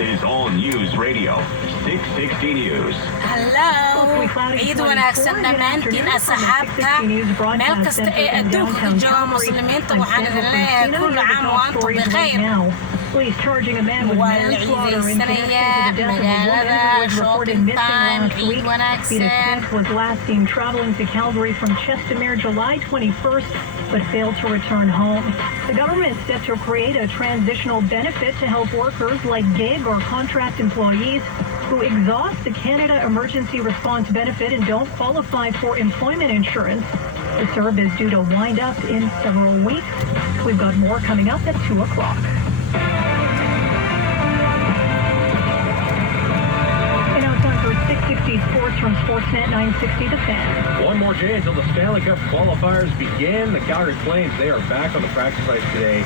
is All News Radio, 660 News. Hello! Ciid wanaagsan dhammaantiin asxaabta meel kasta ee adduunka ka jooga muslimiinta waxaan idin leeyahay kullu caam wa antum bikhayr. Waa la ciidaysanayaa magaalada shopping time ciid wanaagsan. The defense was last seen traveling to Calgary from Chestermere July 21st, but failed to return home. The government is set to create a transitional benefit to help workers like gig or contract employees who exhaust the Canada Emergency Response Benefit and don't qualify for employment insurance. The CERB is due to wind up in several weeks. We've got more coming up at 2 o'clock. And now it's time for 660 Sports from Sportsnet 960 The Fan. One more day until the Stanley Cup qualifiers begin. The Calgary Flames, they are back on the practice ice today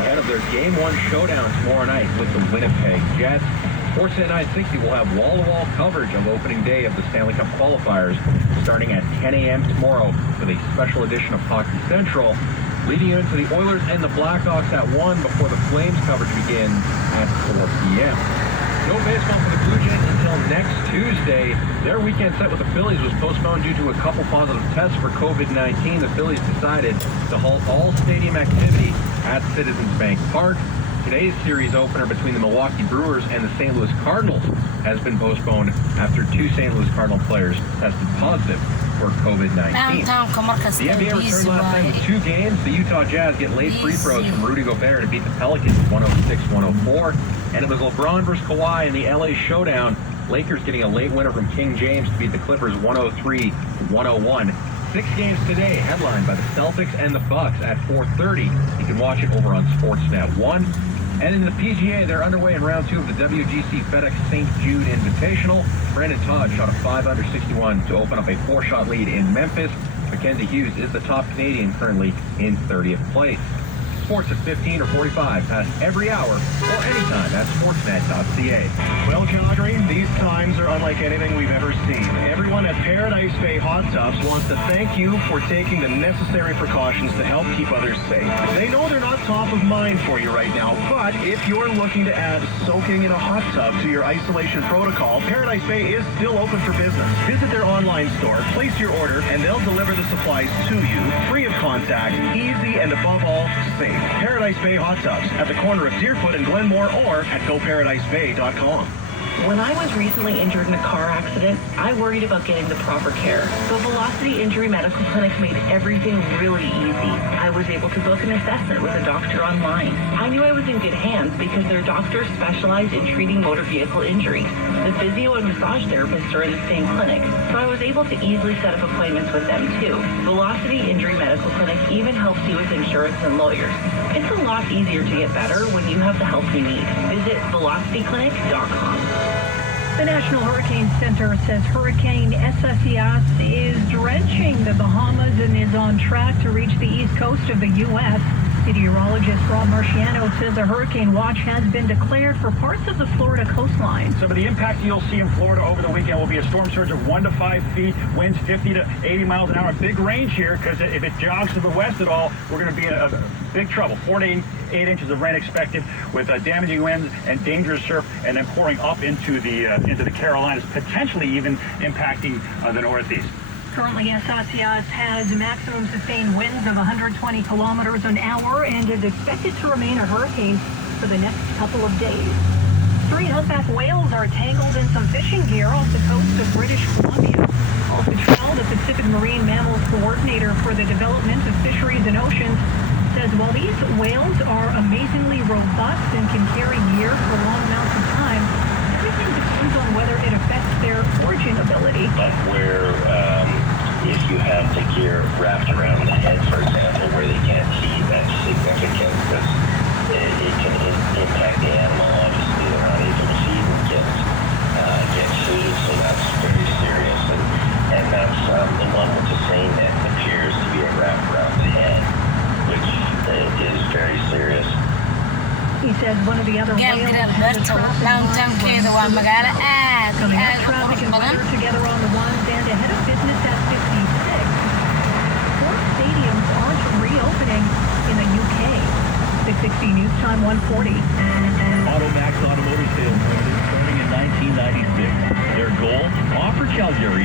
ahead of their Game 1 showdown tomorrow night with the Winnipeg Jets. Sportsnet 960 will have wall-to-wall coverage of opening day of the Stanley Cup qualifiers starting at 10 a.m. tomorrow with a special edition of Hockey Central, leading into the Oilers and the Blackhawks at 1 before the Flames coverage begins at 4 p.m. No baseball for the Blue Jays until next Tuesday. Their weekend set with the Phillies was postponed due to a couple positive tests for COVID-19. The Phillies decided to halt all stadium activity at Citizens Bank Park. Today's series opener between the Milwaukee Brewers and the St. Louis Cardinals has been postponed after 2 St. Louis Cardinal players tested positive for COVID-19. The NBA returned last night with 2 games. The Utah Jazz get late free throws from Rudy Gobert to beat the Pelicans 106-104. And it was LeBron versus Kawhi in the LA Showdown. Lakers getting a late winner from King James to beat the Clippers 103-101. 6 games today, headlined by the Celtics and the Bucks at 4:30. You can watch it over on Sportsnet 1. And in the PGA, they're underway in round 2 of the WGC FedEx St. Jude Invitational. Brandon Todd shot a 5-under 61 to open up a 4-shot lead in Memphis. Mackenzie Hughes is the top Canadian currently in 30th place. Sports at 15 or 45 past every hour or anytime at sportsnet.ca. Well, Calgary, these times are unlike anything we've ever seen. Everyone at Paradise Bay Hot Tubs wants to thank you for taking the necessary precautions to help keep others safe. They know they're not top of mind for you right now, but if you're looking to add soaking in a hot tub to your isolation protocol, Paradise Bay is still open for business. Visit their online store, place your order, and they'll deliver the supplies to you, free of contact, easy, and above all, safe. Paradise Bay Hot Tubs at the corner of Deerfoot and Glenmore or at goparadisebay.com. When I was recently injured in a car accident, I worried about getting the proper care. The Velocity Injury Medical Clinic made everything really easy. I was able to book an assessment with a doctor online. I knew I was in good hands because their doctors specialize in treating motor vehicle injuries. The physio and massage therapists are in the same clinic, so I was able to easily set up appointments with them too. Velocity Injury Medical Clinic even helps you with insurance and lawyers. It's a lot easier to get better when you have the help you need. Visit velocityclinic.com. The National Hurricane Center says Hurricane Isaias is drenching the Bahamas and is on track to reach the east coast of the U.S. Meteorologist Rob Marciano says a hurricane watch has been declared for parts of the Florida coastline. Some of the impact you'll see in Florida over the weekend will be a storm surge of 1 to 5 feet, winds 50 to 80 miles an hour. Big range here because if it jogs to the west at all, we're going to be in a big trouble. 4 to 8 inches of rain expected with damaging winds and dangerous surf, and then pouring up into the Carolinas, potentially even impacting the Northeast. Currently, Isaias has maximum sustained winds of 120 kilometers an hour and is expected to remain a hurricane for the next couple of days. 3 humpback whales are tangled in some fishing gear off the coast of British Columbia. Paul Cottrell, the Pacific Marine Mammals Coordinator for the Development of Fisheries and Oceans, says while these whales are amazingly robust and can carry gear for long amounts of time, everything depends on whether it affects their foraging ability. But where if you have the gear wrapped around the head, for example, where they can't see, that's significant because it can impact the animal. Obviously, they're not able to feed and get food, so that's very serious. And that's the one with the seine net appears to be wrapped around the head, which is very serious. He says one of the other whales has a traffic coming up, traffic and weather together on the ones and ahead of business at 56. Sports stadiums aren't reopening in the UK. 660 News Time 140. Automax Automotive Sales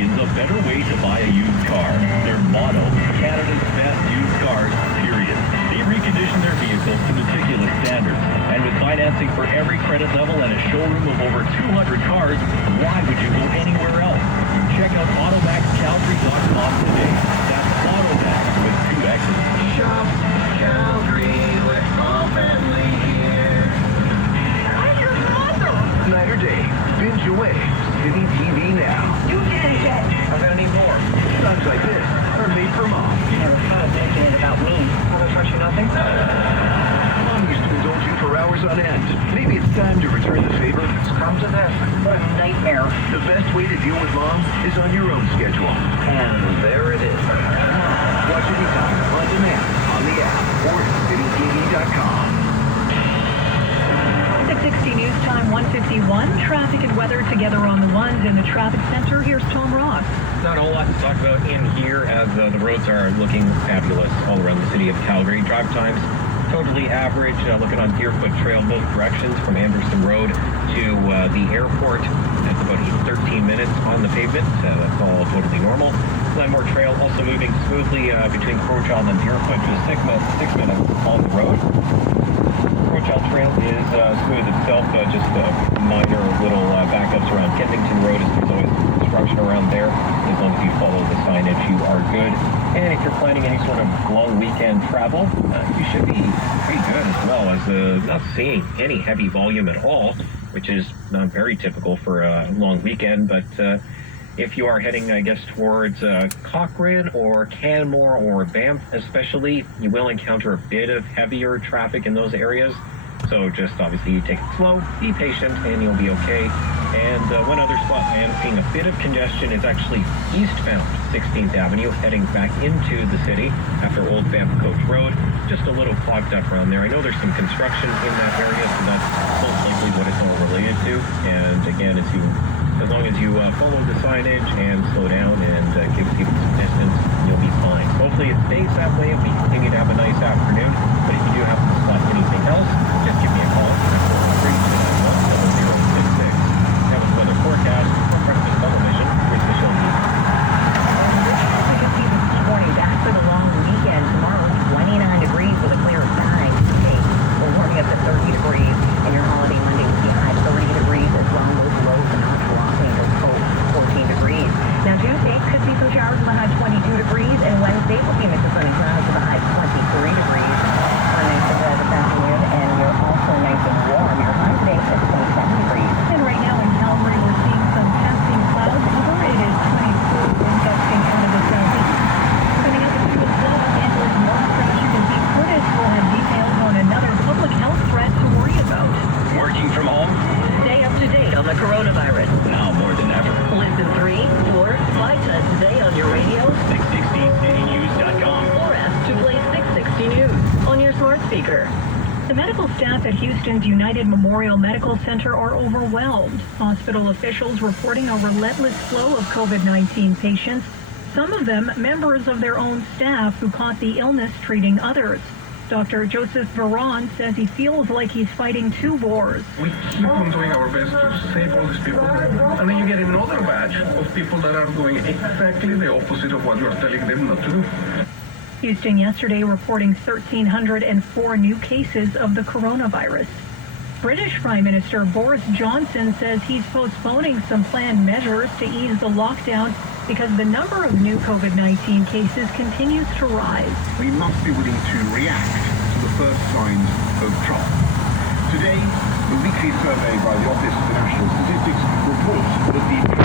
is a better way to buy a used car. Their motto, Canada's best used cars, period. They recondition their vehicles to meticulous standards. And with financing for every credit level and a showroom of over 200 cars, why would you go anywhere else? Check out automaxcalgary.com today. That's Automax with 2 X's. Shop Calgary, let's all family here. I'm your mother. Night or day, binge away. City TV now. You did it. I'm gonna need more. Songs like this are made for mom. Never thought of making it about me. Will I touch you nothing? Mom used to indulge you for hours on end. Maybe it's time to return the favor. It's come to this. What a nightmare. The best way to deal with mom is on your own schedule. And there it is. Watch anytime, on demand, on the app, or at citytv.com. 660 News Time 151. Traffic and weather together on the ones in the traffic center. Here's Tom Ross. Not a whole lot to talk about in here as the roads are looking fabulous all around the city of Calgary. Drive times totally average. Looking on Deerfoot Trail both directions from Anderson Road to the airport. That's about 13 minutes on the pavement. That's all totally normal. Glenmore Trail also moving smoothly between Crowchild and Deerfoot, just 6 minutes on the road. Crowchild Trail is smooth itself, just minor little backups around Kensington Road as there's always construction around there. As long as you follow the signage, you are good. And if you're planning any sort of long weekend travel, you should be pretty good as well, as not seeing any heavy volume at all, which is not very typical for a long weekend. But if you are heading, I guess, towards Cochrane or Canmore or Banff especially, you will encounter a bit of heavier traffic in those areas. So just obviously you take it slow, be patient, and you'll be okay. And one other spot I am seeing a bit of congestion is actually eastbound 16th Avenue, heading back into the city after Old Banff Coach Road. Just a little clogged up around there. I know there's some construction in that area, so that's most likely what it's all related to. And again, as long as you follow the signage and slow down and give people some distance, you'll be fine. Hopefully it stays that way and we continue to have a nice afternoon. But if you do happen to spot anything else, just give me a call. 437-1066. That was weather forecast from Breakfast Television with Michelle Neal. We can see this morning back for the long weekend. Tomorrow, 29 degrees with a clear sky. Today, we're warming up to 30 degrees. And your holiday Monday will be high 30 degrees as well. Those lows are not dropping. Those cold 14 degrees. Now, Tuesday could see some showers with a high 22 degrees. And Wednesday will be a mix of sunny clouds with a high 23 degrees. Nice this afternoon, and you're also nice and warm. Your high today is 27 degrees. And right now in Calgary, we're seeing some passing cloud cover. It is 24 wind gusting out of the southeast. Coming up into the Los Angeles morning crash, you can see Curtis will have details on another public health threat to worry about. Working from home? Stay up to date on the coronavirus. Now more than ever. Listen 3, 4, 5 times a day on your radio 660citynews.com. or ask to play 660 News on your smart speaker. The medical staff at Houston's United Memorial Medical Center are overwhelmed. Hospital officials reporting a relentless flow of COVID-19 patients, some of them members of their own staff who caught the illness treating others. Dr. Joseph Veron says he feels like he's fighting two wars. We keep on doing our best to save all these people. And then you get another batch of people that are doing exactly the opposite of what you're telling them not to do. Houston yesterday reporting 1,304 new cases of the coronavirus. British Prime Minister Boris Johnson says he's postponing some planned measures to ease the lockdown because the number of new COVID-19 cases continues to rise. We must be willing to react to the first signs of trouble. Today, the weekly survey by the Office for National Statistics reports that the